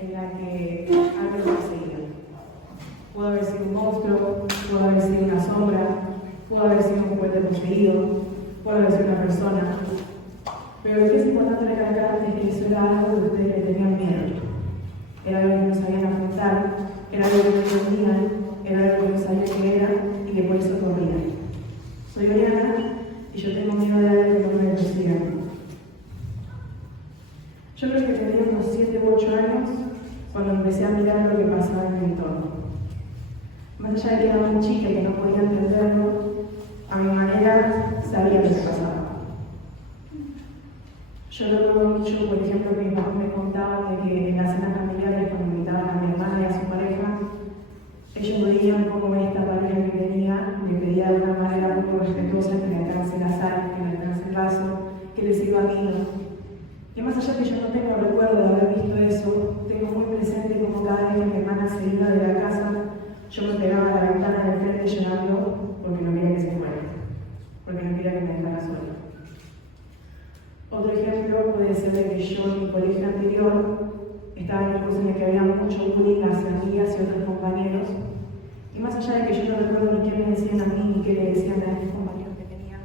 en la que algo lo perseguía. Pudo haber sido un monstruo, pudo haber sido una sombra, pudo haber sido un juguete poseído, pudo haber sido una persona. Pero lo que es importante recalcar es que eso era algo que ustedes le tenían miedo. Era algo que no sabían afrontar, era algo que no entendían, era algo que no sabían qué era y que por eso corrían. Soy Oriana y yo tengo miedo de algo que no me persiga. Yo creo que tenía unos 7 u 8 años cuando empecé a mirar lo que pasaba en mi entorno. Más allá de que era muy chica y que no podía entenderlo, a mi manera sabía lo que pasaba. Yo recuerdo mucho, por ejemplo, que mis papás me contaban de que en las cenas familiares, cuando invitaban a mi hermana y a su pareja, ellos veían cómo esta pareja que tenía le pedía de una manera muy respetuosa que le alcance la sal, que le alcance el vaso, que le sirva vino. Y más allá que yo no tengo recuerdo de haber visto eso, tengo muy presente como cada vez que mi hermana se iba de la casa, yo me pegaba a la ventana del frente llorando porque no quería que se fuera, porque no quería que me dejara sola. Otro ejemplo puede ser de que yo en mi colegio anterior estaba en un curso en el que había mucho bullying hacia amigas y otros compañeros, y más allá de que yo no recuerdo ni qué me decían a mí ni qué le decían a estos compañeros que tenía,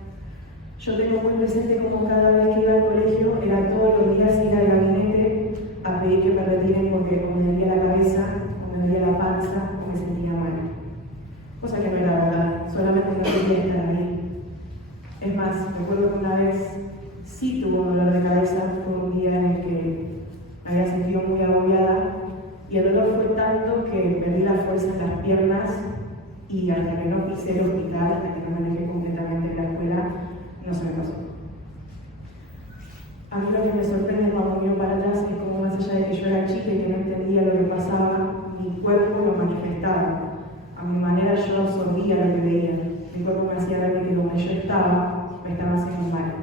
yo tengo muy presente como cada vez que iba al colegio era todos los días ir al gabinete a pedir que me retiren porque o me dolía la cabeza, o me dolía la panza, o me sentía mal. Cosa que no era verdad, solamente no quería estar ahí. Es más, recuerdo que una vez sí tuve un dolor de cabeza, fue un día en el que me había sentido muy agobiada y el dolor fue tanto que perdí la fuerza en las piernas y hasta que no pisé el hospital, hasta que no me alejé completamente de la escuela, no se me pasó. A mí lo que me sorprende cuando miro para atrás es como más allá de que yo era chica y que no entendía lo que pasaba, mi cuerpo lo manifestaba. A mi manera yo absorbía lo que veía. Mi cuerpo me hacía ver que donde yo estaba, me estaba haciendo mal.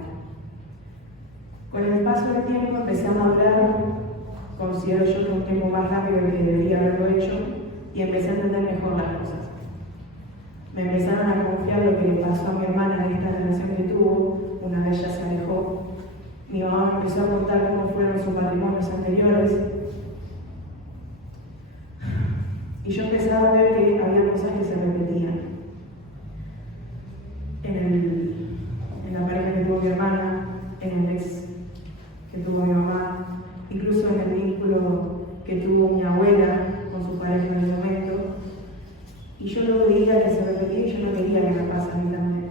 Con el paso del tiempo empecé a madurar, considero yo que un tiempo más rápido del que debería haberlo hecho, y empecé a entender mejor las cosas. Me empezaron a confiar lo que le pasó a mi hermana en esta relación que tuvo, una vez ella se alejó. Mi mamá me empezó a contar cómo fueron sus matrimonios anteriores. Y yo empezaba a ver que había cosas que se repetían. En la pareja que tuvo mi hermana, en el ex que tuvo mi mamá, incluso en el vínculo que tuvo mi abuela con su pareja en el momento. Y yo lo veía que se repetía y yo no quería que me pase a mí también.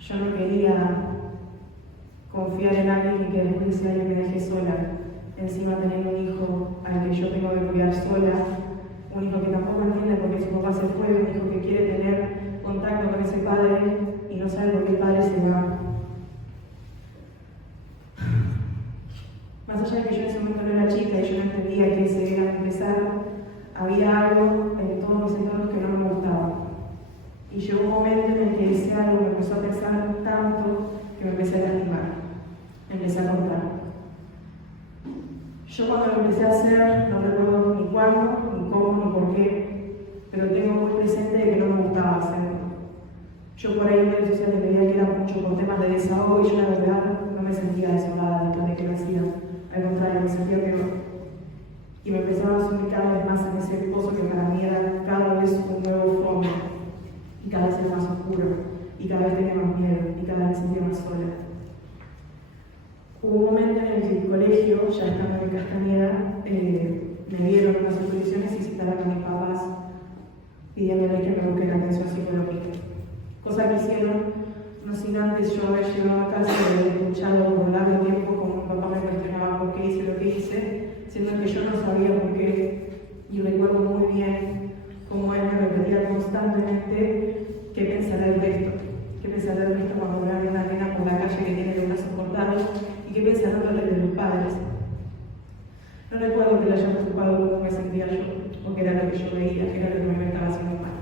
Yo no quería confiar en alguien y que después de ese año me deje sola, encima teniendo un hijo al que yo tengo que cuidar sola, un hijo que tampoco entiende por qué su papá se fue, un hijo que quiere tener contacto con ese padre y no sabe por qué el padre se va. Más allá de que yo en ese momento no era chica y yo no entendía que ese era mi pesar, había algo en todos mis entornos que no me gustaba. Y llegó un momento en el que ese algo me empezó a pesar tanto que me empecé a lastimar, me empecé a cortar. Yo cuando lo empecé a hacer, no recuerdo ni cuándo, ni cómo, ni por qué, pero tengo muy presente de que no me gustaba hacerlo. Yo por ahí en redes sociales veía que era mucho por temas de desahogo y yo la verdad no me sentía desolada después de que lo hacía. Al contrario, me sentía peor. Y me empezaba a subir cada vez más en ese pozo que para mí era cada vez un nuevo fondo. Y cada vez era más oscuro. Y cada vez tenía más miedo. Y cada vez me sentía más sola. Hubo un momento en el que el colegio, ya estando en Castañeda, me dieron unas autorizaciones y citaron a mis papás pidiéndoles que me busquen atención psicológica. Cosa que hicieron, no sin antes yo haber llegado a casa y haber escuchado por largo tiempo como mi papá me cuestionaba por qué hice lo que hice, siendo que yo no sabía por qué. Y recuerdo muy bien cómo él me repetía constantemente qué pensará el resto. ¿Qué pensará el resto cuando vea a una nena por la calle que tiene los brazos cortados? ¿Y qué pensará de los padres? No recuerdo que le haya preocupado cómo me sentía yo, porque era lo que yo veía, que era lo que me estaba haciendo mal.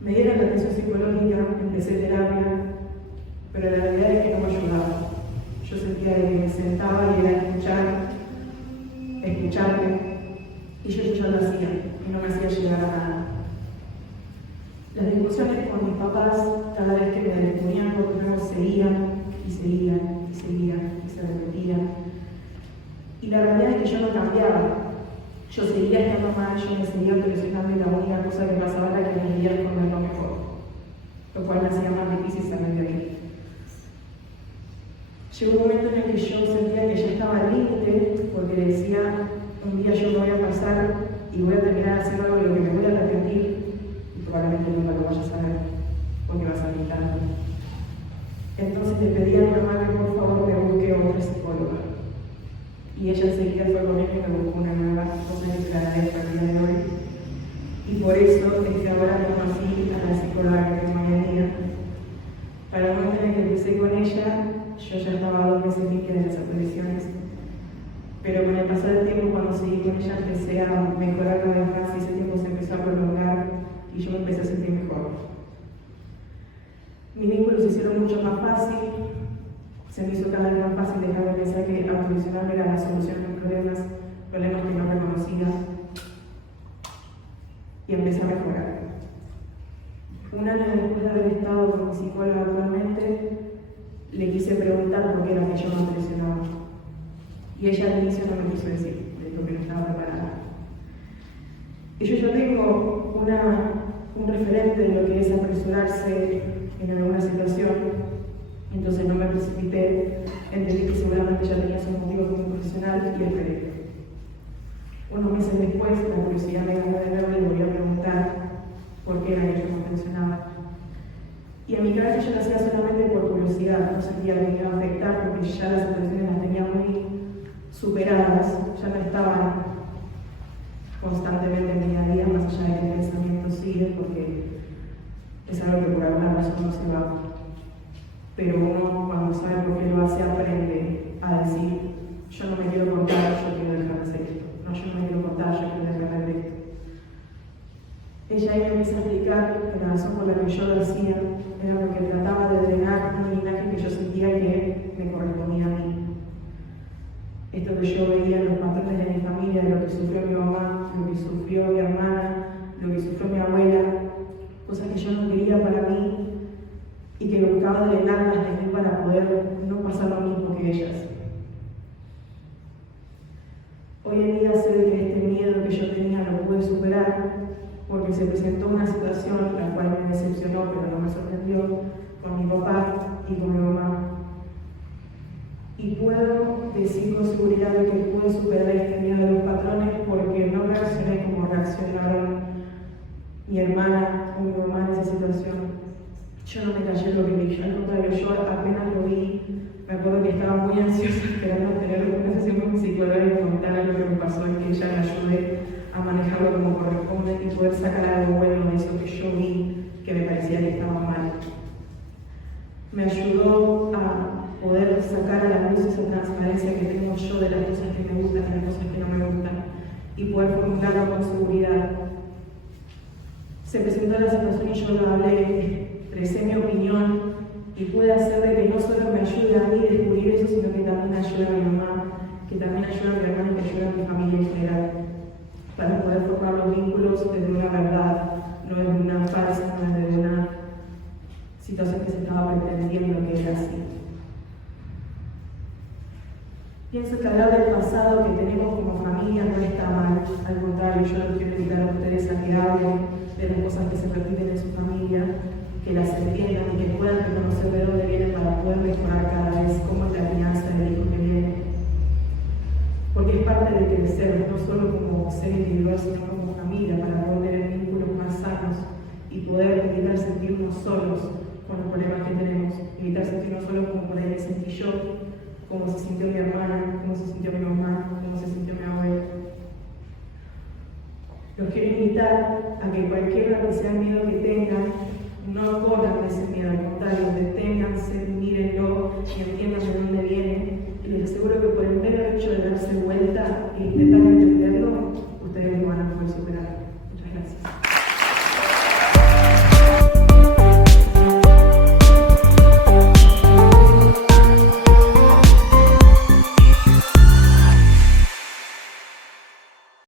Me dieron la atención psicológica, empecé terapia, pero la realidad es que no me ayudaba. Yo sentía que me sentaba y era escucharme, y yo lo hacía, y no me hacía llegar a nada. Las discusiones con mis papás, cada vez que me descubrían por nuevo, seguían, y seguían, y seguían, y se repetían. Y la realidad es que yo no cambiaba. Yo seguía estando mal, yo me seguía presionando y la única cosa que pasaba era que me quería comer lo mejor, lo cual me hacía más difícil salir de ahí. Llegó un momento en el que yo sentía que ya estaba al límite, porque decía, un día yo me voy a pasar y voy a terminar haciendo algo de lo que me voy a arrepentir, y probablemente nunca lo vaya a saber, porque va a salir tarde. Entonces le pedí a mi mamá que por favor me busque otra psicóloga. Y ella enseguida fue conmigo y me buscó una nueva, cosa que se agradezco al día de hoy. Y por eso es que ahora conocí a la psicóloga que tengo hoy en día. Para el momento en el que empecé con ella, yo ya estaba 2 meses limpia de las apariciones. Pero con el pasar del tiempo, cuando seguí con ella, empecé a mejorar cada vez más y ese tiempo se empezó a prolongar y yo me empecé a sentir mejor. Mis vínculos se hicieron mucho más fácil. Se me hizo cada vez más fácil dejar de pensar que autolesionarme era la solución a mis problemas que no reconocía, y empecé a mejorar. Un año después de haber estado con mi psicóloga actualmente, le quise preguntar por qué era que yo no autolesionaba. Y ella al inicio no me quiso decir, me dijo que no estaba preparada. Y yo tengo un referente de lo que es apresurarse en alguna situación. Entonces no me precipité, entendí que seguramente ya tenía sus motivos como profesional y esperé. Unos meses después, la curiosidad me ganó de nuevo y le volví a preguntar por qué era que yo no funcionaba. Y a mi cabeza yo lo hacía solamente por curiosidad, no sentía que me iba a afectar porque ya las situaciones las tenía muy superadas, ya no estaban constantemente en mi día a día, más allá de que el pensamiento sigue, porque es algo que por alguna razón no se va. Pero uno, cuando sabe por qué lo hace, aprende a decir, yo no me quiero cortar, yo quiero dejar de hacer esto. No, yo no me quiero cortar, yo quiero dejar de hacer esto. Ella ahí me empieza a explicar que la razón por la que yo lo hacía era porque trataba de drenar un linaje que yo sentía que me correspondía a mí. Esto que yo veía en los patrones de mi familia, de lo que sufrió mi mamá, lo que sufrió mi hermana, lo que sufrió mi abuela, cosas que yo no quería para mí, y que buscaba drenarlas de mí para poder no pasar lo mismo que ellas. Hoy en día sé que este miedo que yo tenía lo pude superar porque se presentó una situación la cual me decepcionó pero no me sorprendió con mi papá y con mi mamá. Y puedo decir con seguridad de que pude superar este miedo de los patrones porque no reaccioné como reaccionaron mi hermana o mi mamá en esa situación. Yo no me callé lo que vi, yo al contrario, yo apenas lo vi, me acuerdo que estaba muy ansiosa esperando tener una sesión con mi psicóloga y me contara lo que me pasó y que ella me ayude a manejarlo como corresponde y poder sacar algo bueno de eso que yo vi que me parecía que estaba mal. Me ayudó a poder sacar a la luz esa transparencia que tengo yo de las cosas que me gustan y las cosas que no me gustan y poder formularlo con seguridad. Se presentó la situación y yo lo hablé, expresé mi opinión y pude hacer de que no solo me ayude a mí a descubrir eso, sino que también ayude a mi mamá, que también ayude a mi hermana y que ayude a mi familia en general, para poder formar los vínculos desde una verdad, no desde una falsa, no desde una situación que se estaba pretendiendo que era así. Pienso que hablar del pasado que tenemos como familia no está mal, al contrario, yo los quiero invitar a ustedes a que hablen de las cosas que se repiten en su familia, que las entiendan y que puedan reconocer de dónde vienen para poder mejorar cada vez cómo es la crianza del hijo que viene. Porque es parte de crecer, no solo como ser individual, sino como familia, para poder tener vínculos más sanos y poder evitar sentirnos solos con los problemas que tenemos, evitar sentirnos solos como por ahí me sentí yo, cómo se sintió mi hermana, cómo se sintió mi mamá, cómo se sintió mi abuela. Los quiero invitar a que cualquiera que sea el miedo que tengan, no corran de ese miedo, al contrario, deténganse, mírenlo y entiendan de dónde viene. Y les aseguro que por el mero hecho de darse vuelta e intentar